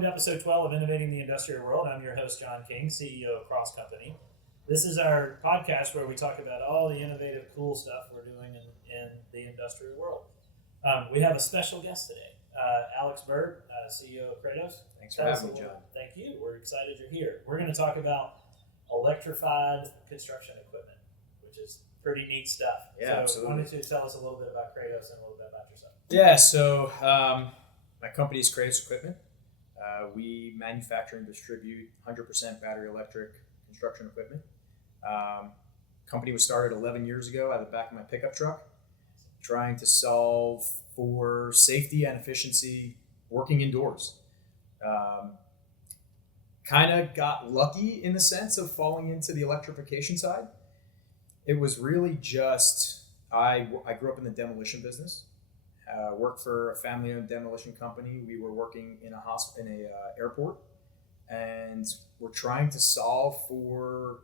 Welcome to episode 12 of Innovating the Industrial World. I'm your host, John King, CEO of Cross Company. This is our podcast where we talk about all the innovative, cool stuff we're doing in the industrial world. We have a special guest today, Alex Bird, CEO of Kratos. Thanks for having me, John. Thank you. We're excited you're here. We're going to talk about electrified construction equipment, which is pretty neat stuff. Yeah, so absolutely. Why don't you tell us a little bit about Kratos and a little bit about yourself? Yeah, so my company is Kratos Equipment. We manufacture and distribute 100% battery electric construction equipment. Company was started 11 years ago out of the back of my pickup truck, trying to solve for safety and efficiency working indoors. Kind of got lucky in the sense of falling into the electrification side. It was really just, I grew up in the demolition business. Worked for a family-owned demolition company. We were working in a airport, and we're trying to solve for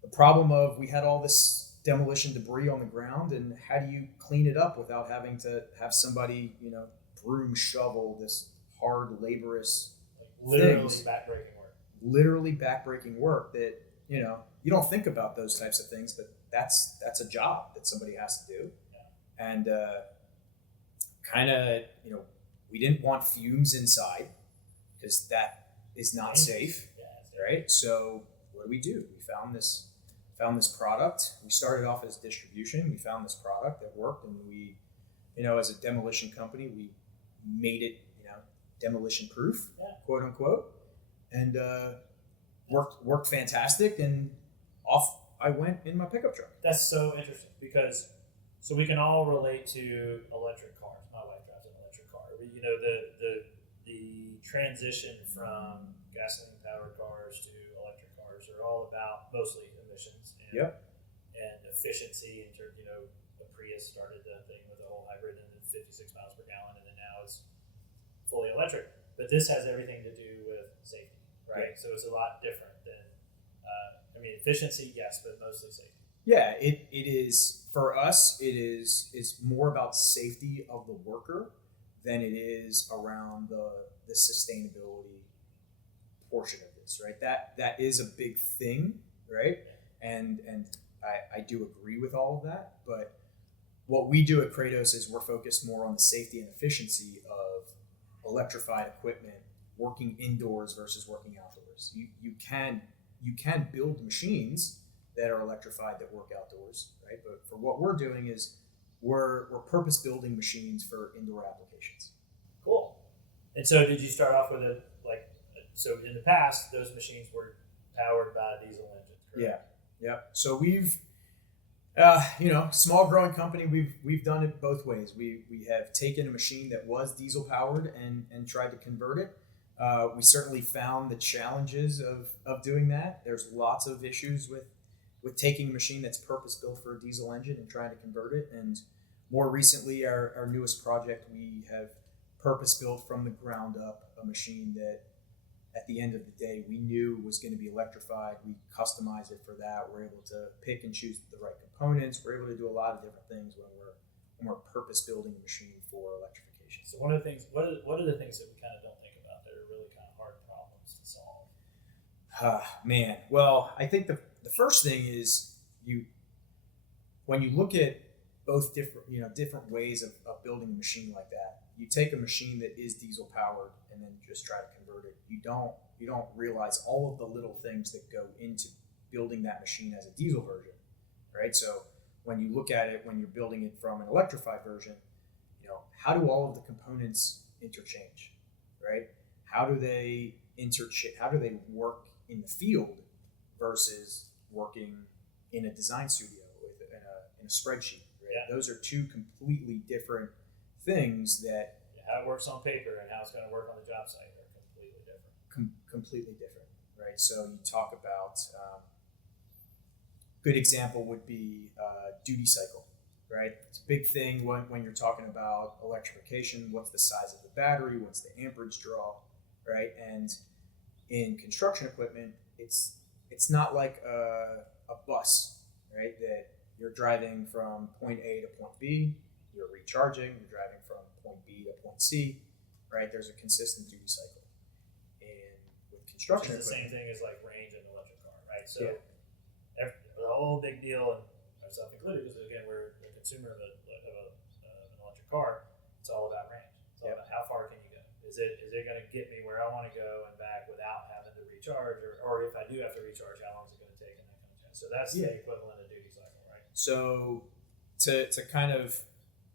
the problem of we had all this demolition debris on the ground, and how do you clean it up without having to have somebody, broom, shovel, this hard, laborious, literally backbreaking work that you don't think about those types of things, but that's a job that somebody has to do, and. We didn't want fumes inside because that is not safe, right? So what do? We found this product. We started off as distribution. We found this product that worked, and we, as a demolition company, we made it, demolition proof, quote unquote, and worked fantastic. And off I went in my pickup truck. That's so interesting because we can all relate to electric cars. My wife drives an electric car. The transition from gasoline-powered cars to electric cars are all about mostly emissions and efficiency. In terms, the Prius started the thing with a whole hybrid and 56 miles per gallon, and then now it's fully electric. But this has everything to do with safety, right? Yeah. So it's a lot different than, efficiency, yes, but mostly safety. Yeah, it is for us. It is more about safety of the worker than it is around the sustainability portion of this, right? That is a big thing, right? And I do agree with all of that. But what we do at Kratos is we're focused more on the safety and efficiency of electrified equipment working indoors versus working outdoors. You can build machines that are electrified that work outdoors, right? But for what we're doing is we're purpose building machines for indoor applications. Cool. And so did you start off with so in the past, those machines were powered by diesel engines, correct? Yeah. So we've, small growing company, we've done it both ways. We have taken a machine that was diesel powered and tried to convert it. We certainly found the challenges of doing that. There's lots of issues with taking a machine that's purpose-built for a diesel engine and trying to convert it. And more recently, our newest project, we have purpose-built from the ground up a machine that at the end of the day, we knew was going to be electrified. We customized it for that. We're able to pick and choose the right components. We're able to do a lot of different things when we're purpose-building a machine for electrification. So one of the things, what are the things that we kind of don't think about that are really kind of hard problems to solve? Well, I think the first thing is when you look at both different ways of building a machine like that, you take a machine that is diesel powered and then just try to convert it. You don't realize all of the little things that go into building that machine as a diesel version, right? So when you look at it, when you're building it from an electrified version, how do all of the components interchange, right? How do they work in the field versus working in a design studio in a spreadsheet, right? Yeah. Those are two completely different things that how it works on paper and how it's going to work on the job site are completely different. Completely different, right? So you talk about good example would be duty cycle, right? It's a big thing when you're talking about electrification. What's the size of the battery? What's the amperage draw, right? And in construction equipment, it's not like a bus, right? That you're driving from point A to point B, you're recharging, you're driving from point B to point C, right? There's a consistent duty cycle. construction It's the same equipment. thing as like range in an electric car, right? So Yeah. the whole big deal, and myself included, because again we're a consumer of an electric car. It's all about range. It's all Yep. about how far can you go. Is it going to get me where I want to go and back without having to recharge, or if I do have to recharge, how long is it going to take, and that kind of thing. So that's Yeah. the equivalent of duty cycle, right? So to kind of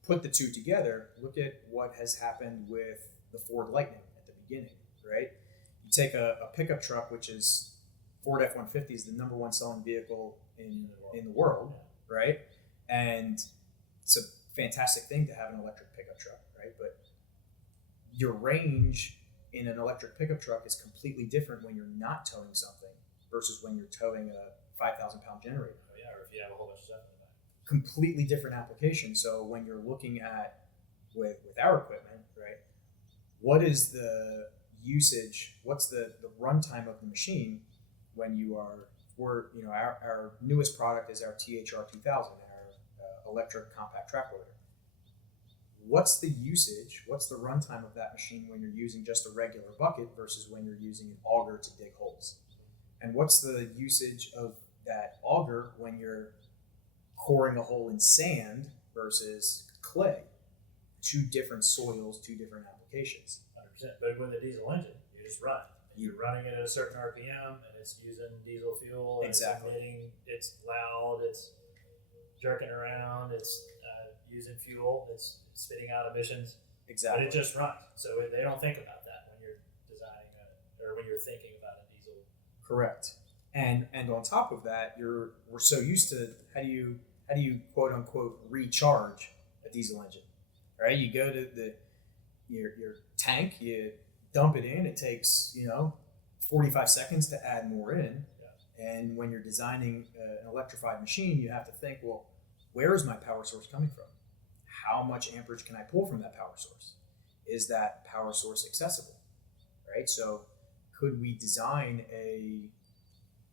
put the two together, look at what has happened with the Ford Lightning at the beginning, right? You take a pickup truck, which is Ford F-150 is the number one selling vehicle in the world, right? And it's a fantastic thing to have an electric pickup truck, right? But your range in an electric pickup truck is completely different when you're not towing something versus when you're towing a 5,000 pound generator. Oh, yeah, or if you have a whole bunch of stuff in the back. Completely different application. So when you're looking at with our equipment, right, what is the usage? What's the runtime of the machine when you are? Our newest product is our THR 2000, our electric compact track loader. What's the usage? What's the runtime of that machine when you're using just a regular bucket versus when you're using an auger to dig holes? And what's the usage of that auger when you're coring a hole in sand versus clay? Two different soils, two different applications. 100%. But with a diesel engine, you just run. And you're running it at a certain RPM, and it's using diesel fuel. And Exactly. It's emitting. It's loud. It's jerking around. It's using fuel. It's spitting out emissions. Exactly. But it just runs. So they don't think about that when you're designing or when you're thinking about a diesel. Correct. And on top of that, we're so used to how do you quote unquote recharge a diesel engine, right? You go to your tank, you dump it in. It takes 45 seconds to add more in. Yeah. And when you're designing an electrified machine, you have to think, well, where is my power source coming from? How much amperage can I pull from that power source? Is that power source accessible, right? So could we design a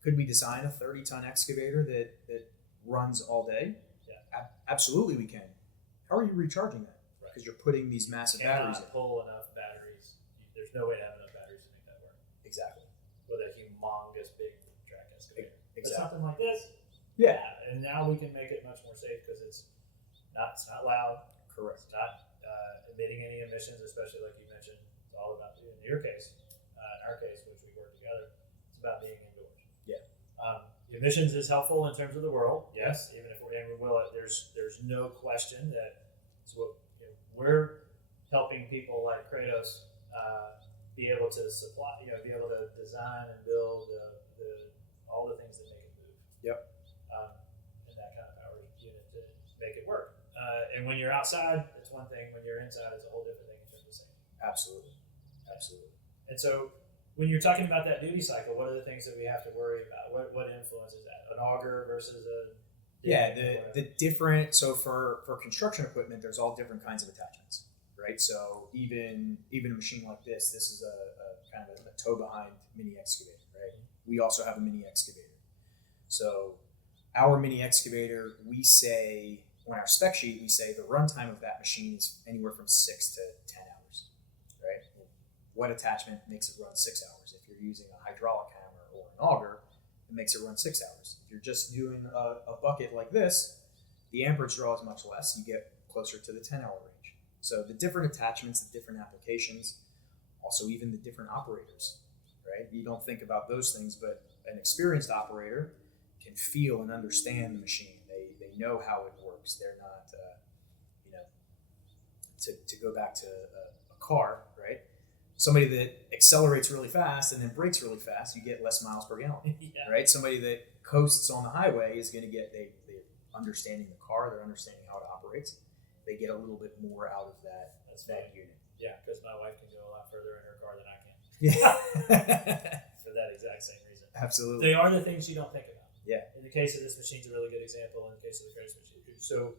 30-ton excavator that runs all day? Yeah. Absolutely we can. How are you recharging that? Right. Because you're putting these massive batteries in. Pull enough batteries. There's no way to have enough batteries to make that work. Exactly. With a humongous big track excavator. But Exactly. something like this. Yeah. And now we can make it much more safe because it's not loud. Correct. It's not emitting any emissions, especially like you mentioned. It's all about, in your case, in our case, which we work together, it's about being indoors. Yeah. Emissions is helpful in terms of the world, yes. Even if there's no question that we're helping people like Kratos be able to supply, be able to design and build all the things that make it move. Yep. And that kind of power unit to make it work. And when you're outside, it's one thing. When you're inside, it's a whole different thing in terms of safety. Absolutely. And so, when you're talking about that duty cycle, what are the things that we have to worry about? What influences that? An auger versus a the different. So for construction equipment, there's all different kinds of attachments, right? So even a machine like this is a kind of a tow behind mini excavator, right? We also have a mini excavator. So our mini excavator, we say on our spec sheet, we say the runtime of that machine is anywhere from 6 to 10 hours, right? What attachment makes it run 6 hours? If you're using a hydraulic hammer or an auger, it makes it run 6 hours. If you're just doing a bucket like this, the amperage draw is much less. You get closer to the 10-hour range. So the different attachments, the different applications, also even the different operators, right? You don't think about those things, but an experienced operator can feel and understand the machine. They know how it works. They're not, to go back to a car, right? Somebody that accelerates really fast and then brakes really fast, you get less miles per gallon, Yeah. right? Somebody that coasts on the highway is going to get, they're understanding the car, they're understanding how it operates. They get a little bit more out of that unit. Yeah, because my wife can go a lot further in her car than I can. Yeah. For that exact same reason. Absolutely. They are the things you don't think about. Yeah. In the case of this machine's a really good example. In the case of the Kratos machine, so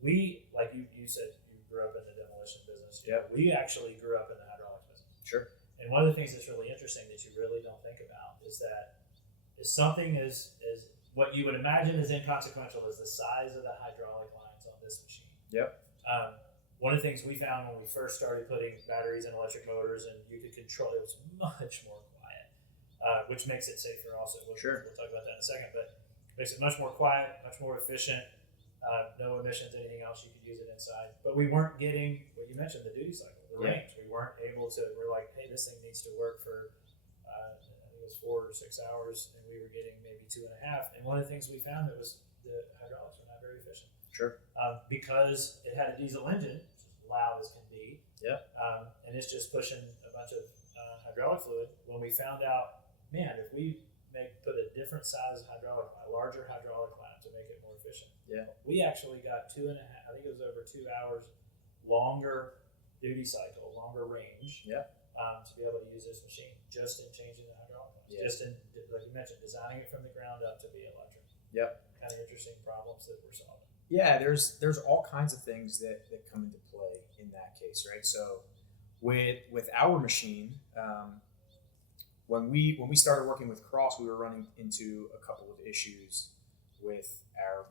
we, like you said, you grew up in the demolition business. Yep. We actually grew up in the hydraulics business. Sure. And one of the things that's really interesting that you really don't think about is that something as what you would imagine is inconsequential as the size of the hydraulic lines on this machine. Yep. One of the things we found when we first started putting batteries in electric motors and you could control it was much more quiet. which makes it safer also. We'll talk about that in a second, but makes it much more quiet, much more efficient, no emissions, anything else, you could use it inside. But we weren't getting what you mentioned, the duty cycle, the range. We weren't able to, we're like, hey, this thing needs to work for, I think it was 4 or 6 hours, and we were getting maybe 2.5. And one of the things we found that was the hydraulics were not very efficient. Sure. Because it had a diesel engine, which is loud as can be. Yeah. And it's just pushing a bunch of hydraulic fluid. When we found out, man, if we put a different size hydraulic line, a larger hydraulic line to make it more efficient. Yeah. We actually got 2.5, I think it was over 2 hours longer duty cycle, longer range. Yeah. To be able to use this machine just in changing the hydraulic lines. Yeah. Just in, like you mentioned, designing it from the ground up to be electric. Yep. Kind of interesting problems that we're solving. Yeah, there's all kinds of things that come into play in that case, right? So with our machine, when we started working with Cross, we were running into a couple of issues with our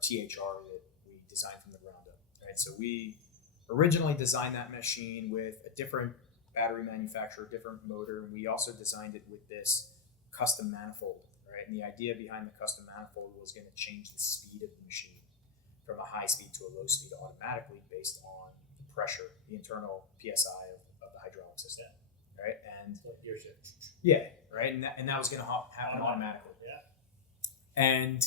THR that we designed from the ground up, right? So we originally designed that machine with a different battery manufacturer, different motor, and we also designed it with this custom manifold, right? And the idea behind the custom manifold was going to change the speed of the machine from a high speed to a low speed automatically based on the pressure, the internal PSI of the hydraulic system, right? And like gear shift. Yeah, right. And that was going to happen automatically. Yeah. And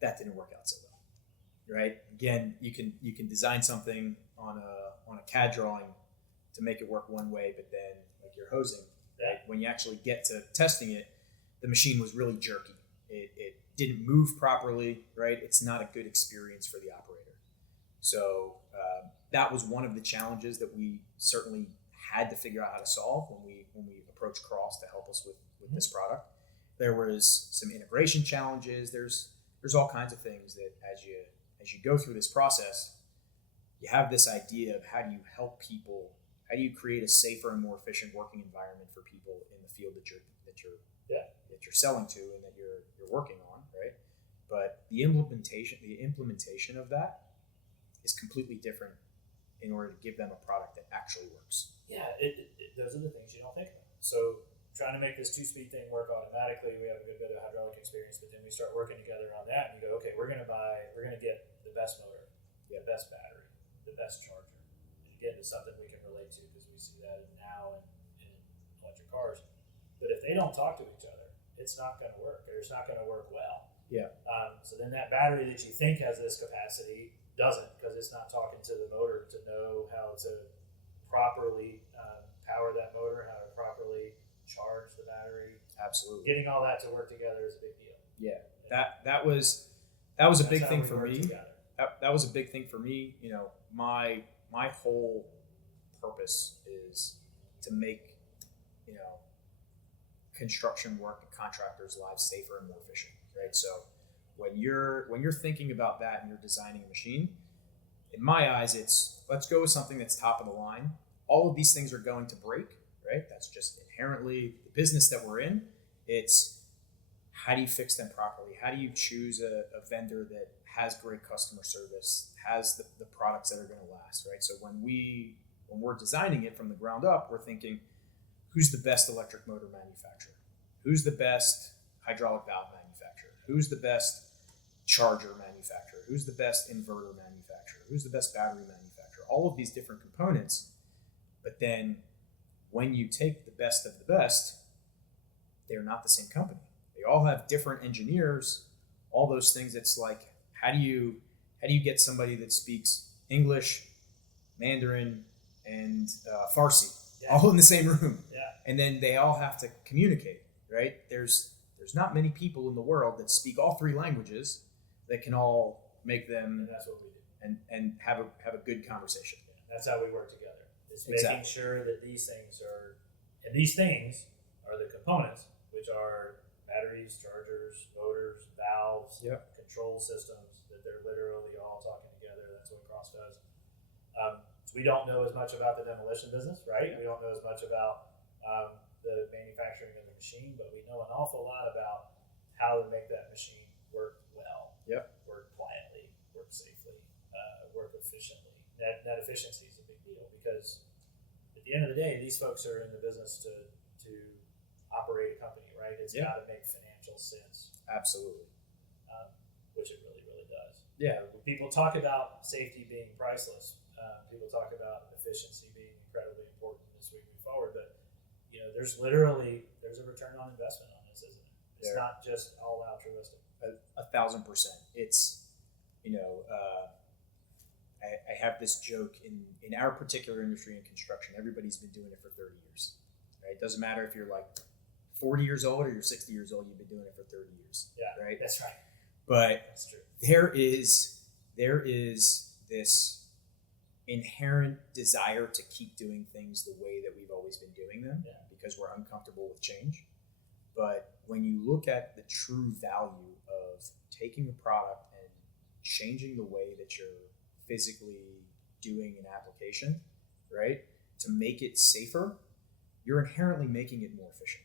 that didn't work out so well, right? Again, you can design something on a CAD drawing to make it work one way, but then like you're hosing, right? When you actually get to testing it, the machine was really jerky. It didn't move properly, right? It's not a good experience for the operator. So that was one of the challenges that we certainly had to figure out how to solve when we approached Cross to help us with this product. There was some integration challenges. There's all kinds of things that as you go through this process, you have this idea of how do you help people, how do you create a safer and more efficient working environment for people in the field that you're selling to and that you're working on, right? But the implementation of that is completely different in order to give them a product that actually works. Yeah, those are the things you don't think about. So trying to make this 2-speed thing work automatically, we have a good bit of hydraulic experience, but then we start working together on that and you go, okay, we're gonna get the best motor, the best battery, the best charger. And again, it's something we can relate to because we see that now in electric cars. But if they don't talk to each other, it's not gonna work, or it's not gonna work well. Yeah. So then that battery that you think has this capacity doesn't, because it's not talking to the motor to know how to properly power that motor, how to properly charge the battery. Absolutely. Getting all that to work together is a big deal. Yeah. That was a big thing for me. That was a big thing for me. You know, my whole purpose is to make, you know, construction work and contractors' lives safer and more efficient, right? So when you're thinking about that and you're designing a machine, in my eyes, it's let's go with something that's top of the line. All of these things are going to break, right? That's just inherently the business that we're in. It's how do you fix them properly? How do you choose a vendor that has great customer service, has the products that are going to last, right? So when we're designing it from the ground up, we're thinking, who's the best electric motor manufacturer? Who's the best hydraulic valve manufacturer? Who's the best charger manufacturer? Who's the best inverter manufacturer? Who's the best battery manufacturer? All of these different components. But then when you take the best of the best, they're not the same company. They all have different engineers, all those things. It's like, how do you get somebody that speaks English, Mandarin, and Farsi all in the same room? Yeah. And then they all have to communicate, right? There's not many people in the world that speak all 3 languages that can all make them And that's what we do. and have a good conversation. Yeah, that's how we work together. It's Exactly. making sure that these things are the components, which are batteries, chargers, motors, valves, control systems, that they're literally all talking together. That's what Cross does. So we don't know as much about the demolition business, right? We don't know as much about the manufacturing of the machine, but we know an awful lot about how to make that machine work well, work quietly, work safely, work efficiently. That efficiency is a big deal because at the end of the day, these folks are in the business to operate a company, right? It's Yeah. got to make financial sense, Absolutely. which it really, really does. Yeah. When people talk about safety being priceless, people talk about efficiency being incredibly important as we move forward. But there's a return on investment on this, isn't it? It's There. not just all altruistic. 1,000%. It's, I have this joke in our particular industry in construction. Everybody's been doing it for 30 years. Right? It doesn't matter if you're like 40 years old or you're 60 years old. You've been doing it for 30 years. Yeah, right. That's right. But That's true. there is this inherent desire to keep doing things the way that we've always been doing them, because we're uncomfortable with change. But when you look at the true value of taking a product and changing the way that you're physically doing an application, right, to make it safer, you're inherently making it more efficient,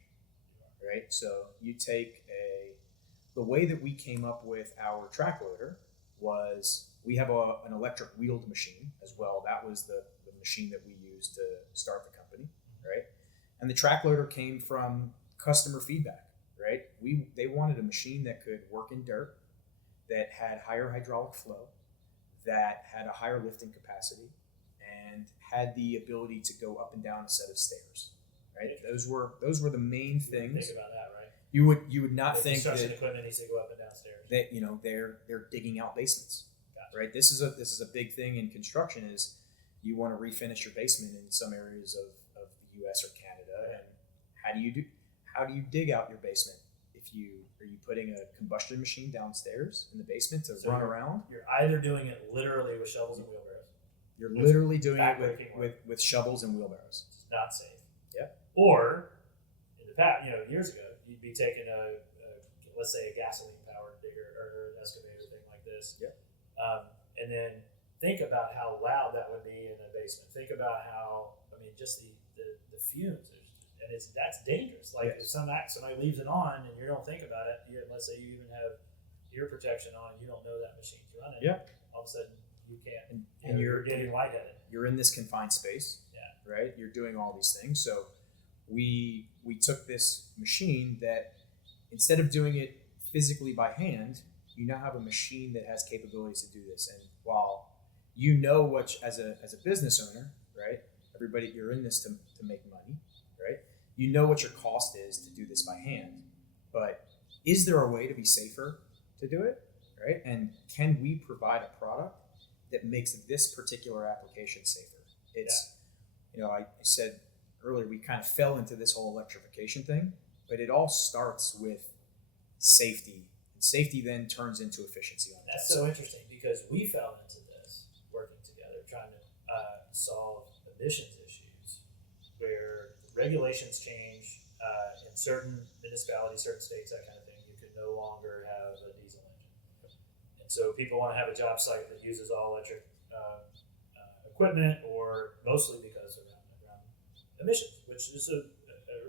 right? So you take the way that we came up with our track loader was we have an electric wheeled machine as well. That was the machine that we used to start the company, right? And the track loader came from customer feedback, right? They wanted a machine that could work in dirt, that had higher hydraulic flow, that had a higher lifting capacity, and had the ability to go up and down a set of stairs, right? Those were the main things. Think about that, right? You would not The think construction that equipment needs to go up and down stairs. that they're digging out basements, Gotcha. right? This is a big thing in construction. Is you want to refinish your basement in some areas of the U.S. or Canada, and how do you dig out your basement? Are you putting a combustion machine downstairs in the basement to run around? You're either doing it literally with shovels and wheelbarrows. You're literally doing it backbreaking with shovels and wheelbarrows. It's not safe. Yeah. Or in the past, years ago, you'd be taking let's say a gasoline powered digger or an excavator thing like this. Yeah. And then think about how loud that would be in a basement. Think about just the fumes. And that's dangerous. Like if somebody leaves it on and you don't think about it, let's say you even have ear protection on, you don't know that machine's running. Yeah. All of a sudden you can't. And you're getting lightheaded. You're in this confined space. Yeah. Right. You're doing all these things. So we took this machine that instead of doing it physically by hand, you now have a machine that has capabilities to do this. And while as a business owner, right, everybody, you're in this to make money, right? You know what your cost is to do this by hand, but is there a way to be safer to do it, right? And can we provide a product that makes this particular application safer? I said earlier, we kind of fell into this whole electrification thing, but it all starts with safety. And safety then turns into efficiency on That's so interesting because we fell into this working together, trying to solve emissions issues where regulations change in certain municipalities, certain states, that kind of thing. You could no longer have a diesel engine. And so people want to have a job site that uses all electric equipment, or mostly because around emissions, which is a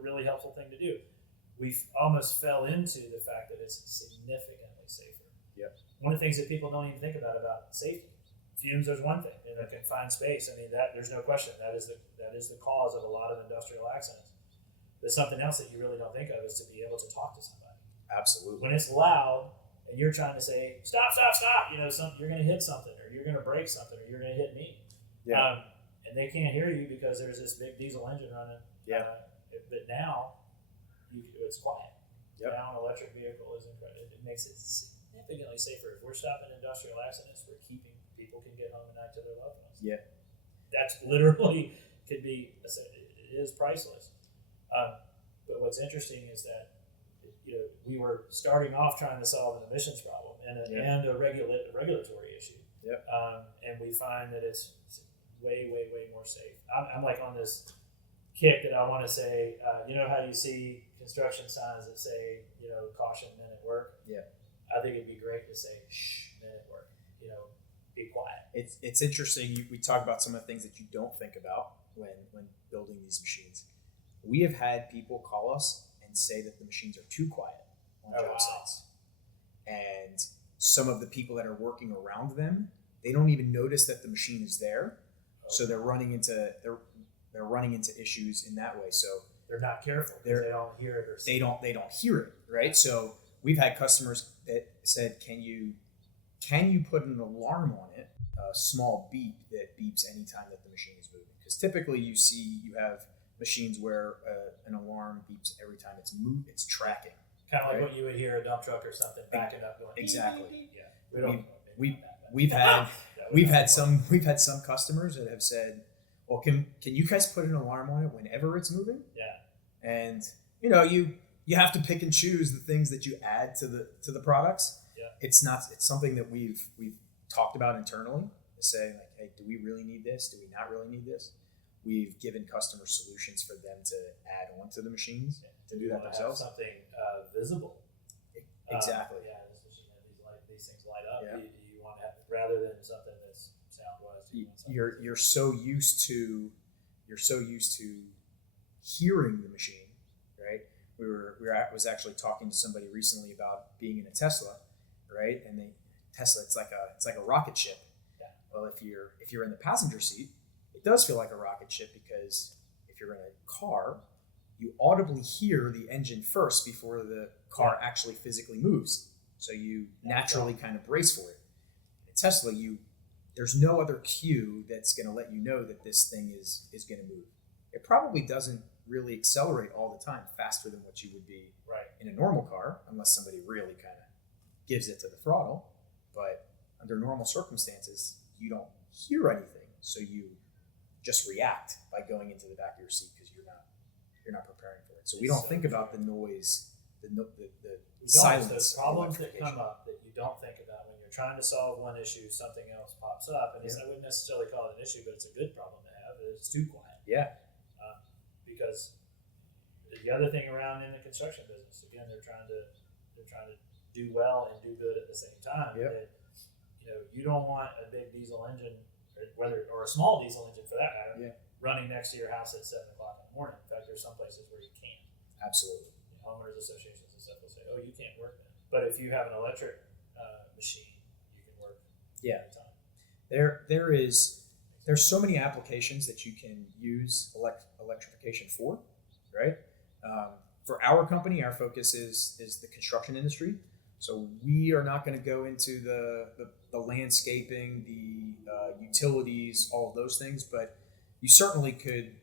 really helpful thing to do. We almost fell into the fact that it's significantly safer. Yep. One of the things that people don't even think about safety. Fumes is one thing in a confined space. That there's no question that is the cause of a lot of industrial accidents. There's something else that you really don't think of is to be able to talk to somebody. Absolutely. When it's loud and you're trying to say stop, you're going to hit something, or you're going to break something, or you're going to hit me. Yeah. And they can't hear you because there's this big diesel engine running. Yeah. But now it's quiet. Yep. Now an electric vehicle is incredible. It makes it significantly safer. If we're stopping industrial accidents, we're keeping people can get home at night to their loved ones. Yeah. That's literally it is priceless. But what's interesting is that we were starting off trying to solve an emissions problem and a regulatory issue. Yep. And we find that it's way more safe. I'm like on this kick that I want to say, how you see construction signs that say, caution, men at work? Yeah. I think it'd be great to say, shh, men at work, be quiet. It's interesting. We talk about some of the things that you don't think about when building these machines. We have had people call us and say that the machines are too quiet on job sites. And some of the people that are working around them, they don't even notice that the machine is there. So they're running into issues in that way. So they're not careful because they don't hear it or see they don't hear it, right? So we've had customers that said, can you put an alarm on it, a small beep that beeps anytime that the machine is moving? Because typically you have machines where an alarm beeps every time it's tracking. Kind of like what you would hear a dump truck or something backing up going. Exactly. Yeah. We've had some customers that have said, well, can you guys put an alarm on it whenever it's moving? Yeah. And you have to pick and choose the things that you add to the products. Yeah. It's something that we've talked about internally to say, like, hey, do we really need this? Do we not really need this? We've given customers solutions for them to add onto the machines to do that themselves. Have something visible. Exactly. These things light up. Yeah. Do you want to have rather than something that's sound wise? You're so used to hearing the machine, right? Was actually talking to somebody recently about being in a Tesla, right? And Tesla, it's like a rocket ship. Yeah. Well, if you're in the passenger seat, it does feel like a rocket ship because if you're in a car, you audibly hear the engine first before the car actually physically moves. So you naturally kind of brace for it. In Tesla, there's no other cue that's going to let you know that this thing is going to move. It probably doesn't really accelerate all the time faster than what you would be in a normal car, unless somebody really kind of gives it to the throttle. But under normal circumstances, you don't hear anything, so you just react by going into the back of your seat because you're not preparing for it. So we don't think about the noise, the silence. Those problems that come up that you don't think about when you're trying to solve one issue, something else pops up, and I wouldn't necessarily call it an issue, but it's a good problem to have. It's too quiet. Yeah. Because the other thing around in the construction business, again, they're trying to do well and do good at the same time. Yep. That, you don't want a big diesel engine, or a small diesel engine for that matter, running next to your house at 7 o'clock in the morning. In fact, there's some places where you can't. Absolutely. Homeowners associations and stuff will say, "Oh, you can't work then." But if you have an electric machine, you can work. Yeah. Anytime. There's so many applications that you can use electrification for, right? For our company, our focus is the construction industry. So we are not going to go into the landscaping, the utilities, all of those things, but you certainly could,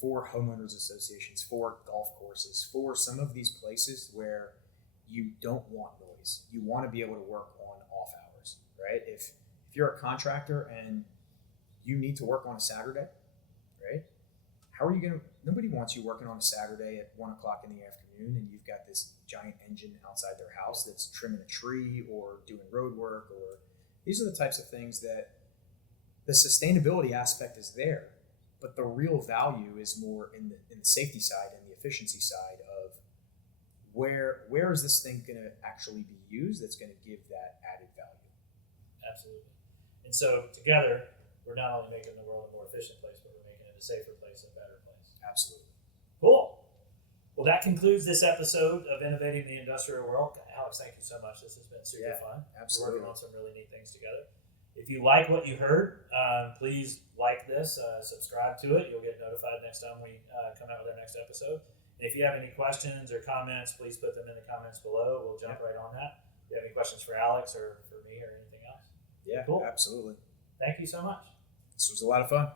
for homeowners associations, for golf courses, for some of these places where you don't want noise. You want to be able to work on off hours, right? If you're a contractor and you need to work on a Saturday, right? How are you going to, nobody wants you working on a Saturday at 1 o'clock in the afternoon and you've got this giant engine outside their house that's trimming a tree or doing road work, or these are the types of things that the sustainability aspect is there, but the real value is more in the safety side and the efficiency side of where is this thing going to actually be used that's going to give that added value. Absolutely. And so together, we're not only making the world a more efficient place, but we're making it a safer place and a better place. Absolutely. Cool. Well, that concludes this episode of Innovating the Industrial World. Alex, thank you so much. This has been super fun. Absolutely. We're working on some really neat things together. If you like what you heard, please like this, subscribe to it. You'll get notified next time we come out with our next episode. And if you have any questions or comments, please put them in the comments below. We'll jump right on that. If you have any questions for Alex or for me or anything else. Yeah, cool. Absolutely. Thank you so much. This was a lot of fun.